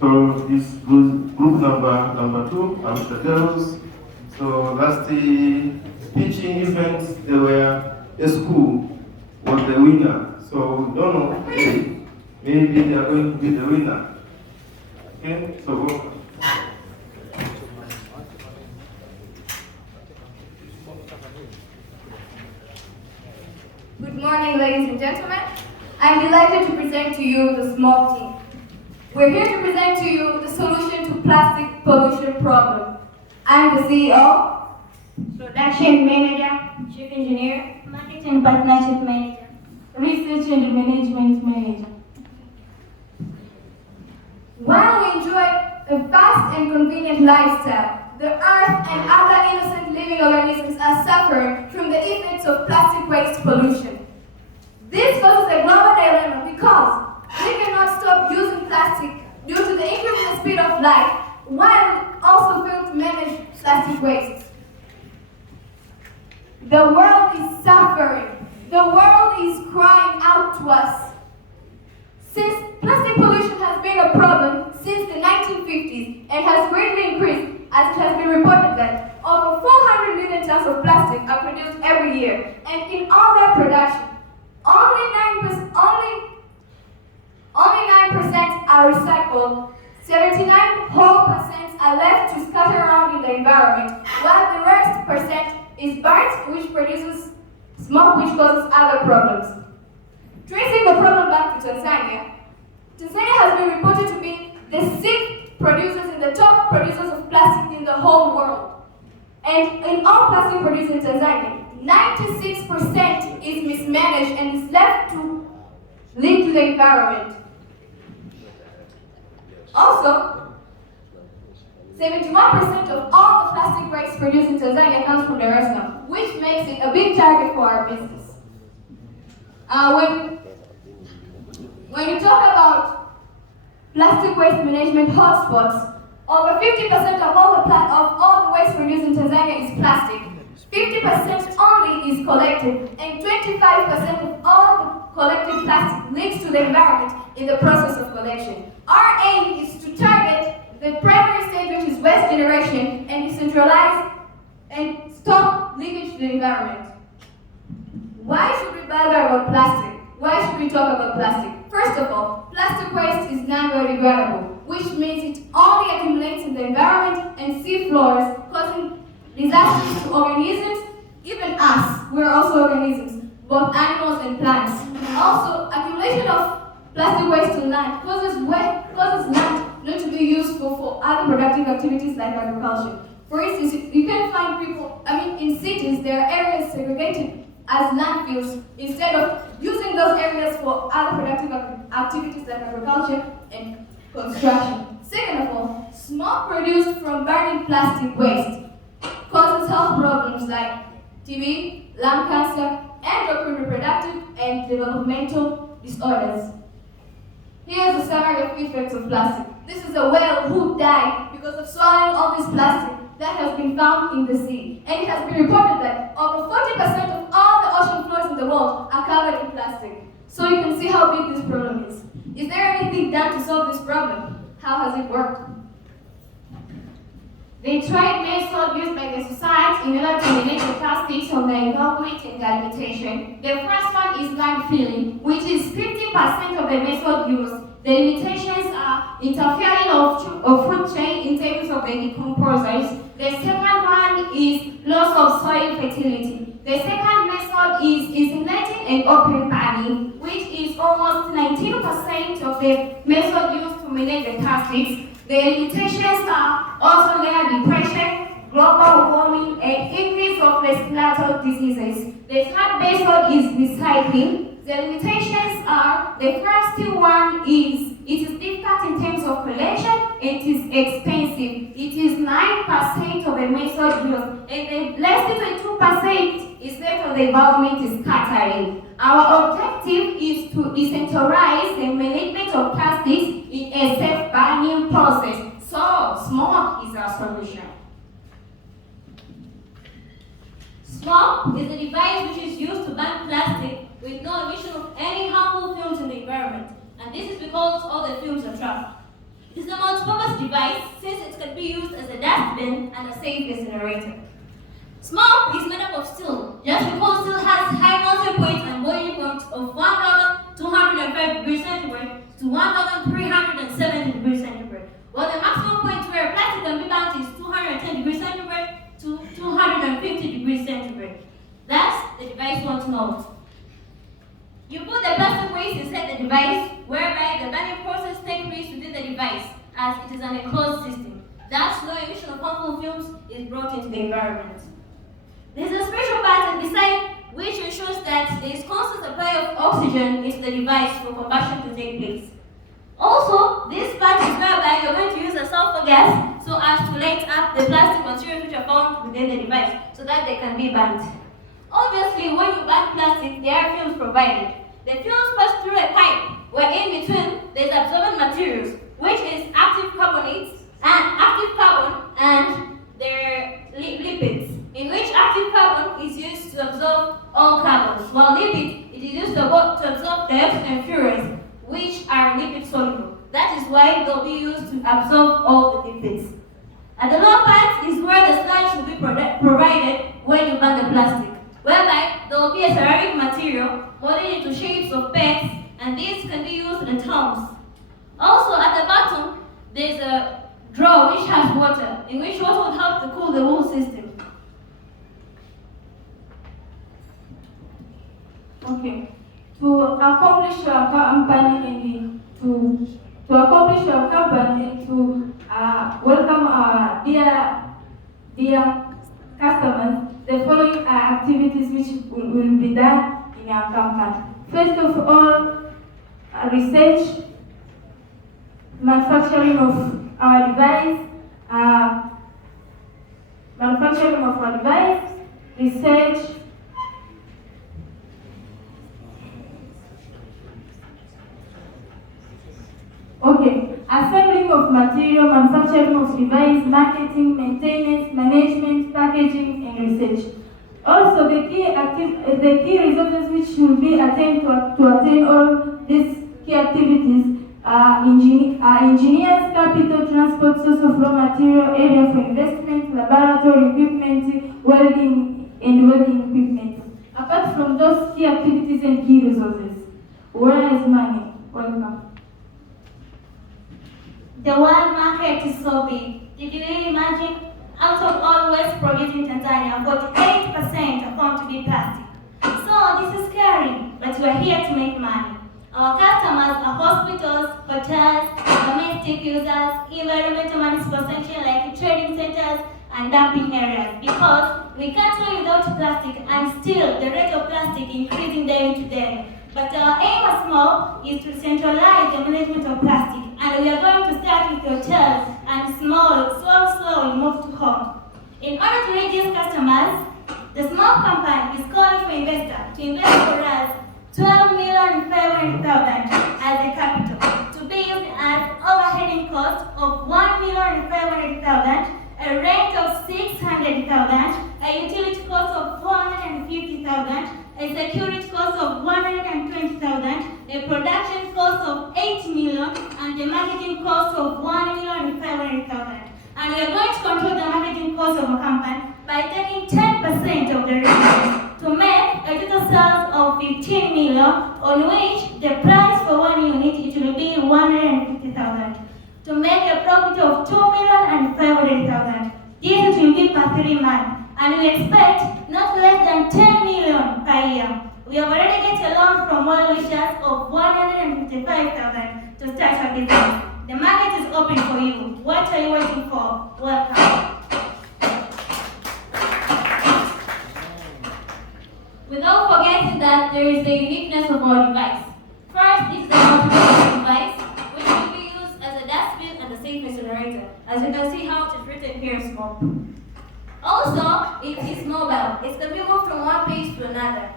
So this group number 2, Arusha girls. So last teaching event, they were a school was the winner. So we don't know, maybe they are going to be the winner. Okay, so good morning, ladies and gentlemen. I'm delighted to present to you the SMOP team. We're here to present to you the solution to plastic pollution problem. I'm the CEO, Production Manager, Chief Engineer, Marketing Partnership Manager, Research and Management Manager. While we enjoy a fast and convenient lifestyle, the earth and other innocent living organisms are suffering from the effects of plastic waste pollution. This poses a global dilemma because we cannot stop using plastic due to the increasing speed of light, while we also fail to manage plastic waste. The world is suffering. The world is crying out to us. Since plastic pollution has been a problem since the 1950s and has greatly increased, as it has been reported that over 400 million tons of plastic are produced every year, and in all their production, only 9% are recycled, 79% are left to scatter around in the environment, while the rest percent is burnt, which produces smoke, which causes other problems. Tracing the problem back to Tanzania, Tanzania has been reported to be the 6th producers in the top producers of plastic in the whole world. And in all plastic produced in Tanzania, 96% is mismanaged and is left to lead to the environment. Also, 71% of all the plastic waste produced in Tanzania comes from the arsenal, which makes it a big target for our business. When you talk about plastic waste management hotspots, over 50% of all the waste produced in Tanzania is plastic. 50% only is collected, and 25% of all the collected plastic leaks to the environment in the process of collection. Our aim is to target the primary stage, which is waste generation, and decentralize and stop leakage to the environment. Why should we bother about plastic? Why should we talk about plastic? First of all, plastic waste is non-biodegradable, which means it only accumulates in the environment and sea floors, causing disasters to organisms, even us. We're also organisms, both animals and plants. Also, accumulation of plastic waste on land causes land not to be useful for other productive activities like agriculture. For instance, you can find people, in cities, there are areas segregated as landfills instead of using those areas for other productive activities like agriculture and construction. Second of all, smoke produced from burning plastic waste causes health problems like TB, lung cancer, endocrine, reproductive, and developmental disorders. Here's a summary of effects of plastic. This is a whale who died because of swallowing all this plastic that has been found in the sea. And it has been reported that over 40% of all the ocean floors in the world are covered in plastic. So you can see how big this problem is. Is there anything done to solve this problem? How has it worked? They tried methods used by the society in order to manage the plastics of the environment and limitation. The first one is landfilling, which is 50% of the method used. The limitations are interfering of food chain in terms of the decomposers. The second one is loss of soil fertility. The second method is incinerating and open burning, which is almost 19% of the method used to manage the plastics. The limitations are ozone layer depression, global warming, and increase of respiratory diseases. The third method is recycling. The limitations are, the first one is, it is difficult in terms of collection, it is expensive. It is 9% of the method used, and the less than 2% is left of the environment is scattering. Our objective is to decentralize the management of plastics in a safe burning process. So, smoke is our solution. Smoke is a device which is used to burn plastic with no emission of any harmful fumes in the environment. And this is because all the fumes are trapped. It is a multi-purpose device since it can be used as a dustbin and a safe incinerator. Smoke is made up of steel, just because steel has high melting point and boiling point of 1,205 degrees centigrade to 1,370 degrees centigrade, while the maximum point where plastic can be burnt is 210 degrees centigrade to 250 degrees centigrade. That's the device one note. You put the plastic waste inside the device, whereby the burning process takes place within the device, as it is an enclosed system. Thus, no emission of harmful fumes is brought into the environment. There is a special button beside which ensures that there is constant supply of oxygen into the device for combustion to take place. Also, this part is whereby you're going to use a sulfur gas so as to light up the plastic materials which are found within the device so that they can be burnt. Obviously, when you burn plastic, there are fumes provided. The fumes pass through a pipe where in between there is absorbent materials, which is active carbonates and active carbon and their lipids, in which active carbon is used to absorb all carbons, while lipid it is used to absorb dioxide and furans, which are lipid soluble. That is why they'll be used to absorb all the lipids. At the lower part is where the sludge will be provided when you burn the plastic, whereby there will be a ceramic material molded into shapes of pegs, and these can be used in tongs. Also, at the bottom, there's a drawer which has water, in which water will help to cool the whole system. Okay. To accomplish your company and to welcome our dear customers, the following are activities which will be done in our company. First of all, research, manufacturing of our device, research, assembling of material, manufacturing of device, marketing, maintenance, management, packaging, and research. Also, the key resources which will be attained to attain all these key activities are engineers, capital, transport, source of raw material, area for investment, laboratory equipment, welding equipment. Apart from those key activities and key resources, where is money? Welcome. The world market is so big. Did you imagine? Out of all waste produced in Tanzania, 48% are found to be plastic. So this is scary, but we are here to make money. Our customers are hospitals, hotels, domestic users, environmental manifestation like trading centers and dumping areas, because we can't live without plastic, and still the rate of plastic increasing day to day. But our aim as small is to centralize the management of plastic, and we are going to start with hotels and slowly move to home. In order to reach these customers, the small company is calling for investors to invest for us 12,500,000 as a capital, to be used as overheading cost of 1,500,000, a rent of 600,000, a utility cost of 450,000, a security cost of 120,000, a production cost of 8 million, and a marketing cost of 1,500,000. And we are going to control the marketing cost of a company by taking 10% of the revenue to make a total sales of 15 million, on which the price for one unit it will be 150,000. To make a profit of 2,500,000. This will be per 3 months. And we expect not less than 10 million per year. We have already get a loan from World Wishers of 155,000 to start our business. The market is open for you. What are you waiting for? Welcome. Without forgetting that there is the uniqueness of our device. First, it is a multi-purpose device, which will be used as a dustbin and a safe incinerator. As you can see how it is written here small. Also, it is mobile. It can be moved from one place to another.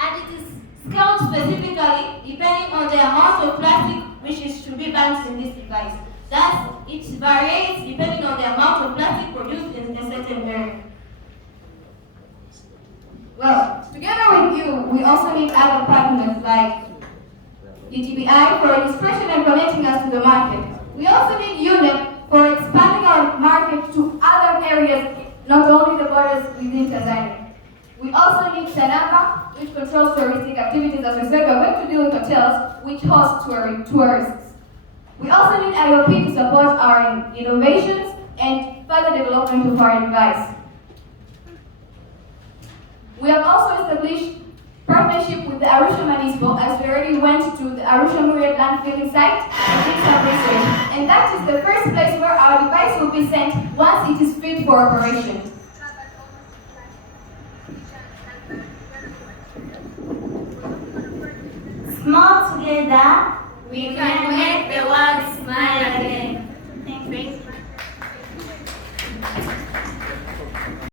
And it is scaled specifically depending on the amount of plastic which is to be burnt in this device. Thus, it varies depending on the amount of plastic produced in a certain area. Well, together with you, we also need other partners like UTBI for registration and connecting us to the market. We also need UNEP for expanding our market to other areas, not only the borders within Tanzania. We also need Sananga, which controls touristic activities. As we said, we're going to deal with hotels which host tourists. We also need IOP to support our innovations and further development of our device. We have also established partnership with the Arusha Municipal, as we already went to the Arusha Muriel landfilling site and did some research. And that is the first place where our device will be sent once it is fit for operation. Small together, we can make the world smile again.